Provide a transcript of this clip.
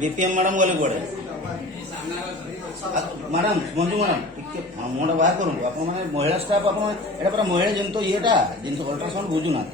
BPM madam बोले पड़े madam Manju madam टे मुहटा बाहर करूँ आप महिला स्टाफ आप पूरा महिला जिन तो ये जिन अल्ट्रासाउंड बुझुना